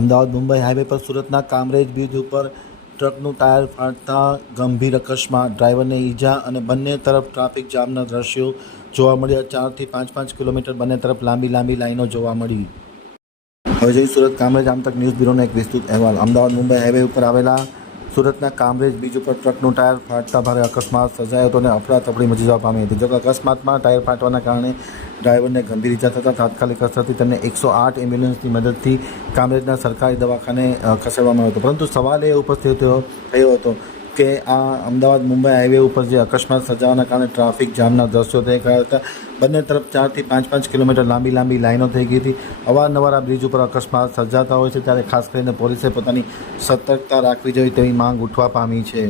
Ahmedabad, Mumbai highway પર સુરતના Kamrej bridge ઉપર ટ્રકનું ટાયર ફાટતા ગંભીર અકસ્માત. ડ્રાઈવરને ઈજા અને બંને તરફ ટ્રાફિક જામના દ્રશ્યો જોવા મળ્યા. ચારથી પાંચ પાંચ કિલોમીટર બંને તરફ લાંબી લાંબી લાઈનો જોવા મળી. હવે જોઈએ સુરત કામરેજ આમતક ન્યૂઝ બ્યુરોનો એક વિસ્તૃત અહેવાલ. અમદાવાદ, મુંબઈ હાઈવે ઉપર આવેલા સુરતના કામરેજ બીજ ઉપર ટ્રકનું ટાયર ફાટતા ભારે અકસ્માત સર્જાયો હતો અને અફડાતફડી મચી જવા પામી હતી. જોકે અકસ્માતમાં ટાયર ફાટવાના કારણે ડ્રાઈવરને ગંભીર ઇજા થતાં તાત્કાલિક અસરથી તેમને એકસો આઠ એમ્બ્યુલન્સની મદદથી કામરેજના સરકારી દવાખાને ખસેડવામાં આવ્યો હતો. પરંતુ સવાલ એ ઉપસ્થિત થયો હતો કે આ અમદાવાદ, મુંબઈ હાઈવે ઉપર જે અકસ્માત સર્જાવાના કારણે ટ્રાફિક જામના દ્રશ્યો થઈ હતા. બંને તરફ ચારથી પાંચ પાંચ કિલોમીટર લાંબી લાંબી લાઈનો થઈ ગઈ હતી. અવારનવાર આ બ્રિજ ઉપર અકસ્માત સર્જાતા હોય છે, ત્યારે ખાસ કરીને પોલીસે પોતાની સતર્કતા રાખવી જોઈએ તેવી માંગ ઉઠવા પામી છે.